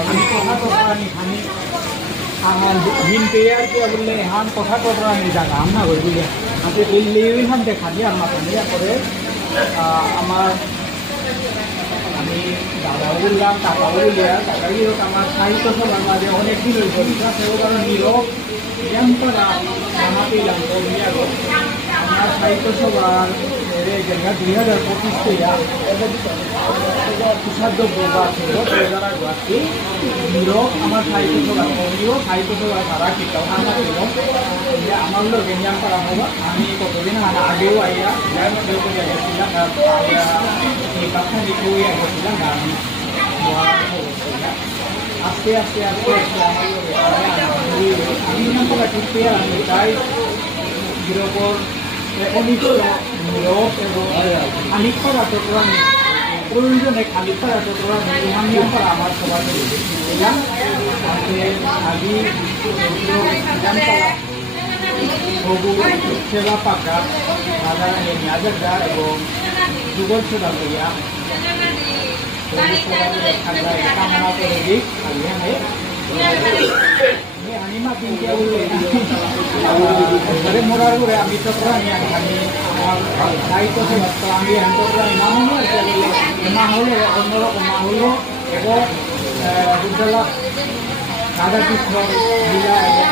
আমি কথা তো প্রাণী খানি হিন পেয়ার কে বললে হান কথা তো প্রাণী জায়গা আমরা হয়ে বলে আজকে এই লেইহান দেখা দিয়ে আমার করে আমার আমি দাদাও বললাম কাকাও বললাম কাকাই হোক আমার সাহিত্য সভার মাঝে অনেক দিন হয়েছে সেও কারণ নীরব জ্ঞান করা জানা পেলাম তো আমার সাহিত্য সভার 2025 সুসাধ্য প্রভা ছিল যারা গুয়াহাটি নীরব আমার সাহিত্য সভা সাহিত্য সভা তারা কিতাব আমার ছিল যে আমার লোক জ্ঞান করা হবো আমি কতদিন আগেও আইয়া জ্ঞান করে গেছিলাম এই কথা লিখেও গেছিলাম আমি আস্তে আস্তে আস্তে আমি নাম করা ঠিক পেয়ে আমি তাই বিরোপর অনিষ্ট নীরব এবং খানিক করা তো প্রয়োজনে খানিক করা তো নিয়ম করা আমার সবার বললাম আগে প্রভু সেবা পাকা রাজা রাজা এবং যুগল সেবা করিয়া কামনা করে দিক আনিমা তিনটা বললে মোড়ার করে আমি তো প্রাণী আমি আমার সাহিত্য সমাজ আমি প্রাণী না মনে মা হলো অন্যরকম মা হলো এবং বিদ্যালয় রাধাকৃষ্ণ লীলা এবং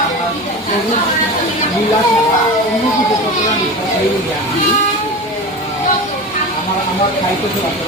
প্রভু লীলা ছাড়া অন্য কিছু প্রাণী আমার সাহিত্য সমাজ